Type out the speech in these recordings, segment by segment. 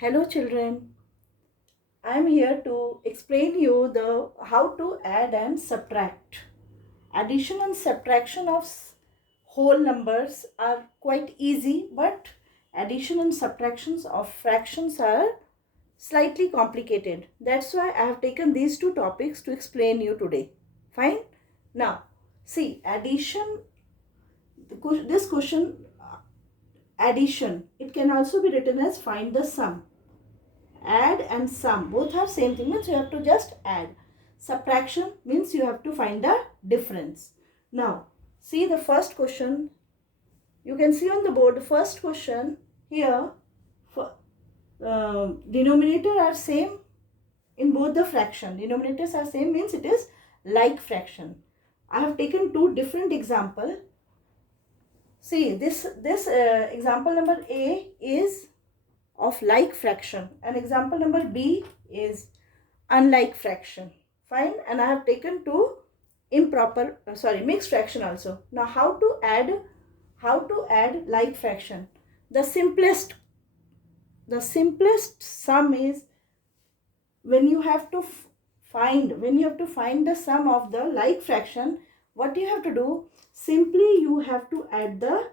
Hello children, I am here to explain you the how to add and subtract. Addition and subtraction of whole numbers are quite easy, but addition and subtractions of fractions are slightly complicated. That's why I have taken these two topics to explain you today. Fine? Now, see, addition, this question, addition, it can also be written as find the sum. Add and sum both have same thing, means you have to just add. Subtraction means you have to find the difference. Now see the first question. You can see on the board the first question here. For denominator are same in both the fraction. Denominators are same means it is like fraction. I have taken two different example. See this example number A is of like fraction and example number B is unlike fraction. Fine. And I have taken two mixed fraction also. Now how to add like fraction? The simplest sum is when you have to find the sum of the like fraction. What you have to do, simply you have to add the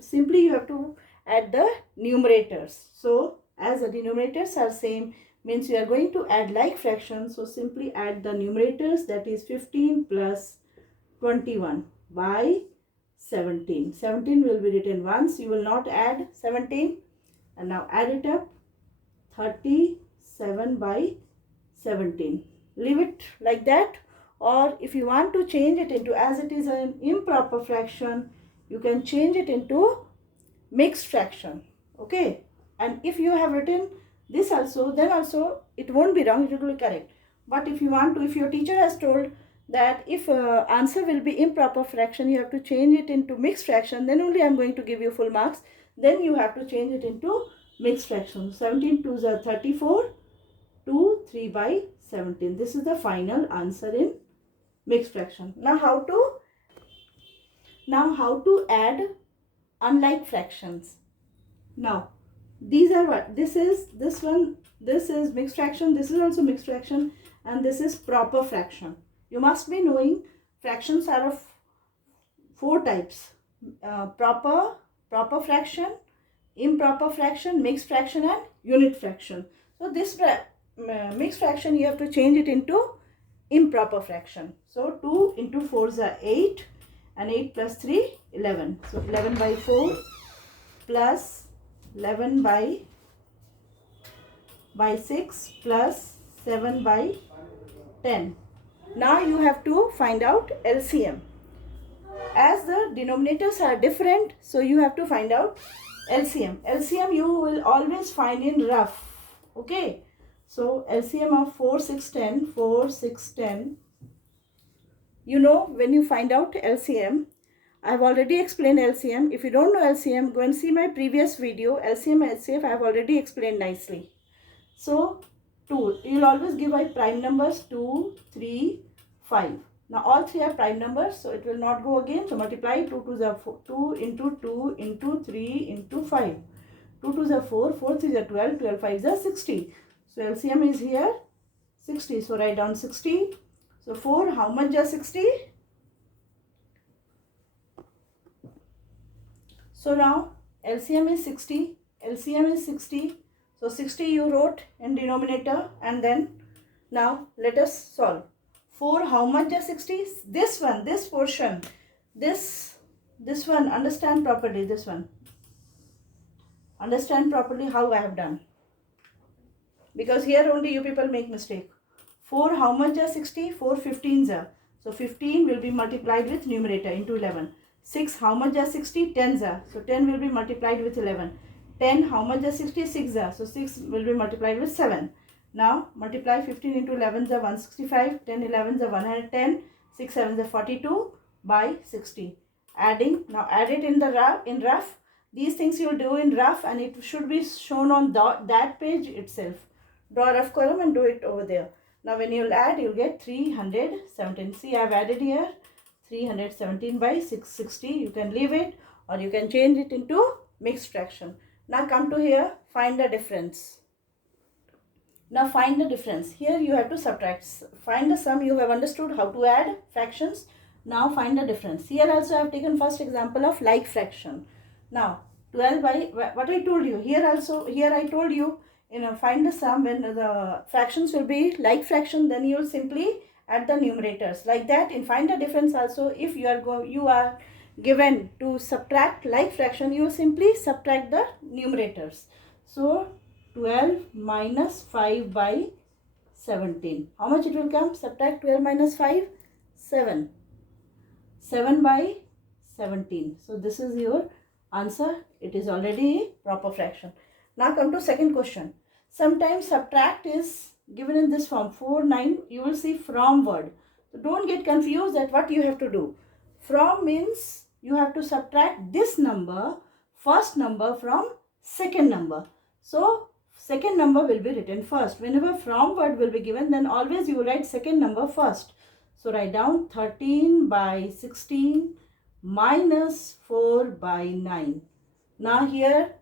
simply you have to add the numerators. So as the denominators are same, means you are going to add like fractions. So simply add the numerators, that is 15 plus 21 by 17. 17 will be written once, you will not add 17. And now add it up, 37 by 17. Leave it like that, or if you want to change it into, as it is an improper fraction, you can change it into mixed fraction. Okay, and if you have written this also, then also it won't be wrong, it will be correct. But if you want to, if your teacher has told that if answer will be improper fraction, you have to change it into mixed fraction, then only I am going to give you full marks. Then you have to change it into mixed fraction. 17 2s are 34, 2 3 by 17. This is the final answer in mixed fraction. Now how to add unlike fractions. Now these are what, this is mixed fraction, this is also mixed fraction, and this is proper fraction. You must be knowing fractions are of four types: proper fraction, improper fraction, mixed fraction, and unit fraction. So this mixed fraction, you have to change it into improper fraction. So 2 into 4 is 8, and 8 plus 3 11. So 11 by 4 plus 11 by 6 plus 7 by 10. Now you have to find out LCM. As the denominators are different, so you have to find out LCM. LCM you will always find in rough. Okay, so LCM of 4 6 10, 4 6 10. You know, when you find out LCM, I've already explained LCM. If you don't know LCM, go and see my previous video. LCM and HCF I have already explained nicely. So 2, you'll always give by prime numbers 2, 3, 5. Now all three are prime numbers, so it will not go again. So multiply 2 to the 4, 2 into 2 into 3 into 5. 2 to the 4, 4 3 is 12, 12 5 is 60. So LCM is here 60. So write down 60. So 4, how much is 60? So now LCM is 60. LCM is 60. So 60 you wrote in denominator, and then now let us solve. 4, how much is 60? This one, this portion, this one, understand properly this one. Understand properly how I have done. Because here only you people make mistake. 4, how much is 60? 4 15s are. So 15 will be multiplied with numerator into 11. 6, how much is 60? 10s are. So 10 will be multiplied with 11. 10, how much is 60? 6 are. So 6 will be multiplied with 7. Now multiply 15 into 11 is 165. 10 11 is 110. 6 7 is 42 by 60. Adding. Now add it in the rough. These things you will do in rough, and it should be shown on that page itself. Draw a rough column and do it over there. Now when you will add, you will get 317. See, I have added here 317 by 660. You can leave it, or you can change it into mixed fraction. Now come to here, find the difference. Now find the difference. Here you have to subtract. Find the sum. You have understood how to add fractions. Now find the difference. Here also I have taken first example of like fraction. Now 12 by what I told you. Here also, here I told you, find the sum when the fractions will be like fraction, then you will simply add the numerators. Like that, in find the difference also, if you are given to subtract like fraction, you will simply subtract the numerators. So 12 minus 5 by 17. How much it will come? Subtract 12 minus 5, 7. 7 by 17. So this is your answer. It is already a proper fraction. Now come to second question. Sometimes subtract is given in this form, 4, 9. You will see from word. So don't get confused at what you have to do. From means you have to subtract this number, first number, from second number. So second number will be written first. Whenever from word will be given, then always you will write second number first. So write down 13 by 16 minus 4 by 9. Now here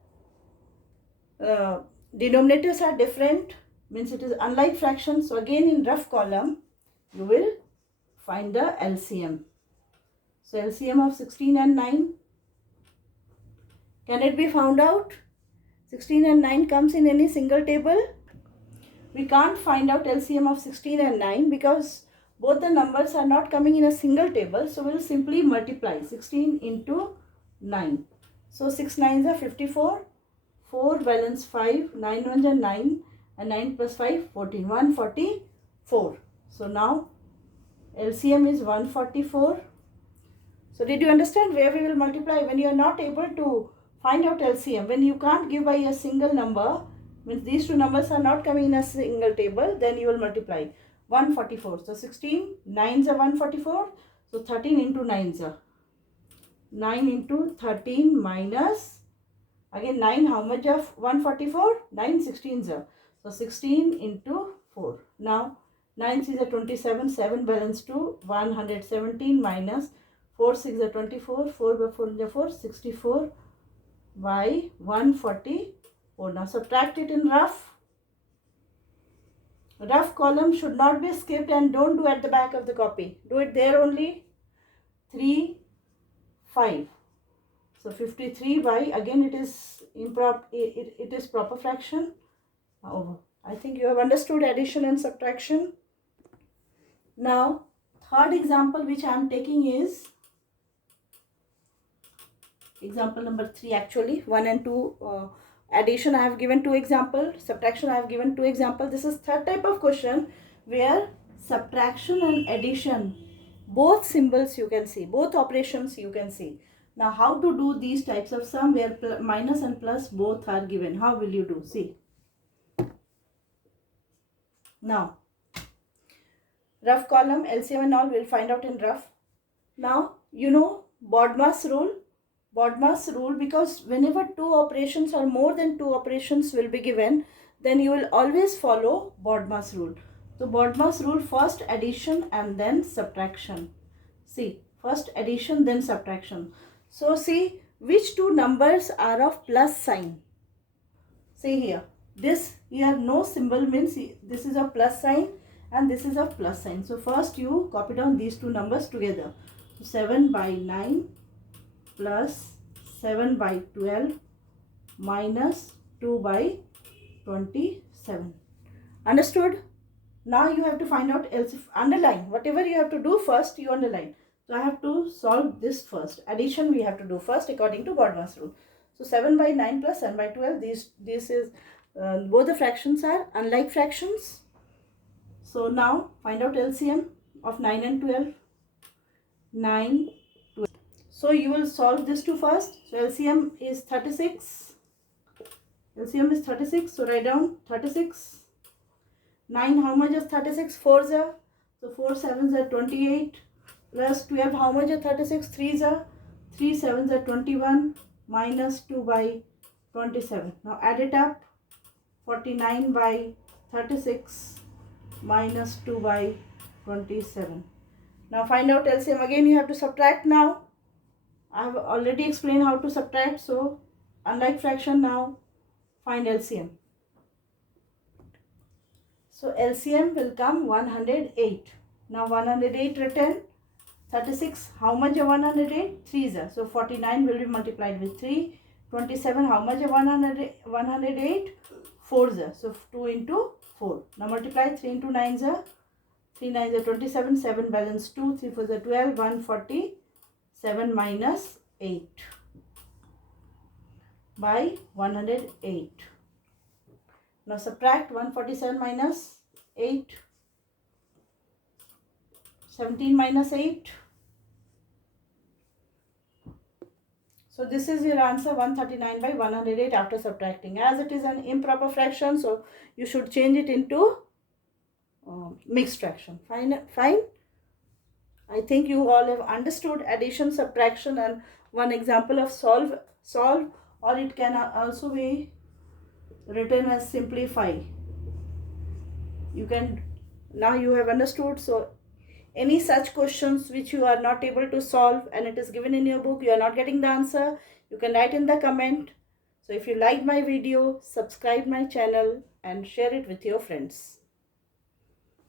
denominators are different, means it is unlike fraction. So again in rough column you will find the LCM. So LCM of 16 and 9. Can it be found out? 16 and 9 comes in any single table. We can't find out LCM of 16 and 9 because both the numbers are not coming in a single table. So we will simply multiply 16 into 9. So 6 9s are 54. 4 balance 5. 9 1s are 9. And 9 plus 5, 14. 144. So now LCM is 144. So did you understand where we will multiply? When you are not able to find out LCM, when you can't give by a single number, means these two numbers are not coming in a single table, then you will multiply 144. So 16, 9s are 144. So 13 into 9s are 9 into 13 minus, again 9, how much of 144? 9 16s are. So 16 into 4. Now 9 6 are 27, 7 balance 2, 117 minus 4 6 are 24, 4 by 4 is 4, 64 by 144. Now subtract it in rough. Rough column should not be skipped, and don't do at the back of the copy. Do it there only. 3, 5. So 53 by, again it is improper, it is proper fraction. Oh, I think you have understood addition and subtraction. Now third example which I am taking is example number 3 actually. 1 and 2 addition I have given 2 examples, subtraction I have given 2 examples. This is third type of question where subtraction and addition, both symbols you can see, both operations you can see. Now how to do these types of sum where minus and plus both are given? How will you do? See. Now rough column, LCM and all we'll find out in rough. Now you know BODMAS rule. BODMAS rule, because whenever two operations or more than two operations will be given, then you will always follow BODMAS rule. So BODMAS rule, first addition and then subtraction. See, first addition then subtraction. So see which two numbers are of plus sign. See here, this here no symbol means this is a plus sign and this is a plus sign. So first you copy down these two numbers together. So 7 by 9 plus 7 by 12 minus 2 by 27. Understood? Now you have to find out else, if underline. Whatever you have to do first, you underline. So I have to solve this first. Addition we have to do first according to BODMAS rule. So 7 by 9 plus 7 by 12. This is both the fractions are unlike fractions. So now find out LCM of 9 and 12. 9, 12. So you will solve this two first. So LCM is 36. LCM is 36. So write down 36. 9, how much is 36? 4s are. So 4 7s are 28. Plus 12, how much is 36? 3s are. 3 7s are 21. Minus 2 by 27. Now add it up. 49 by 36 minus 2 by 27. Now find out LCM. Again you have to subtract now. I have already explained how to subtract. So unlike fraction now Find LCM. So LCM will come 108. Now 108 written. 36, how much is 108? 3 is. So 49 will be multiplied with 3. 27, how much is 108? 4 is. So 2 into 4. Now multiply 3 into 9 is. 3 9 is 27, 7 balance 2, 3 4 is 12, 147 minus 8 by 108. Now subtract 147 minus 8. 17 minus 8. So this is your answer, 139 by 108 after subtracting. As it is an improper fraction, so you should change it into mixed fraction. Fine. I think you all have understood addition, subtraction, and one example of solve, or it can also be written as simplify. You can, now you have understood. So any such questions which you are not able to solve and it is given in your book, you are not getting the answer, you can write in the comment. So if you like my video, subscribe my channel and share it with your friends.